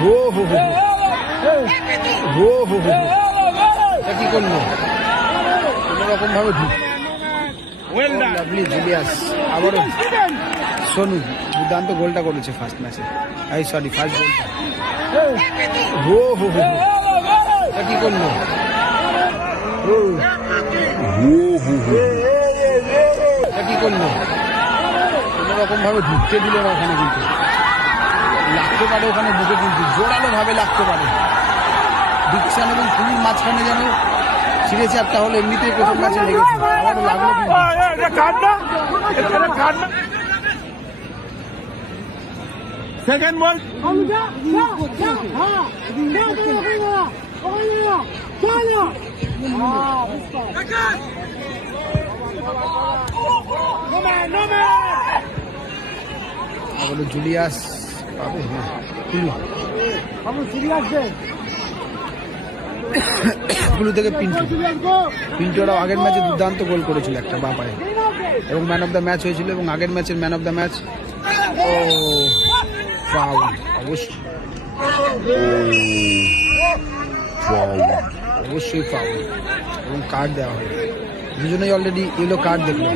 হো হো হো হো হো হো কি করলো কোনোরকম ভাবে লাভলি জুলিয়াস আবারও সোনু দুর্দান্ত গোলটা করেছে ফার্স্ট ম্যাচে ফার্স্ট গোলটা হো হো হো কি করলো কি করলো কোনোরকম ভাবে ঢুকতে দিল না ওখানে, কিন্তু লাগতে পারে ওখানে বুকে, কিন্তু জোরালো ভাবে লাগতে পারে। ডিকশন এবং পুলির মাঝখানে যেন ছিঁড়েছে আর, তাহলে এমনিতেই প্রথম ম্যাচে লেগেছে, আবারও লাগলো। সেকেন্ড বল জুলিয়াস পাবে, কুলু থেকে পিন্টুরাও আগের ম্যাচে দুর্দান্ত গোল করেছিল একটা বা পায়ে, এবং ম্যান অফ দ্য ম্যাচ হয়েছিল, এবং আগের ম্যাচের ম্যান অফ দ্য ম্যাচ। ও ফাউল, অবশ্যই ফাউল, এবং কার্ড দেওয়া হবে। দুজনেই অলরেডি ইয়েলো কার্ড দেখলো।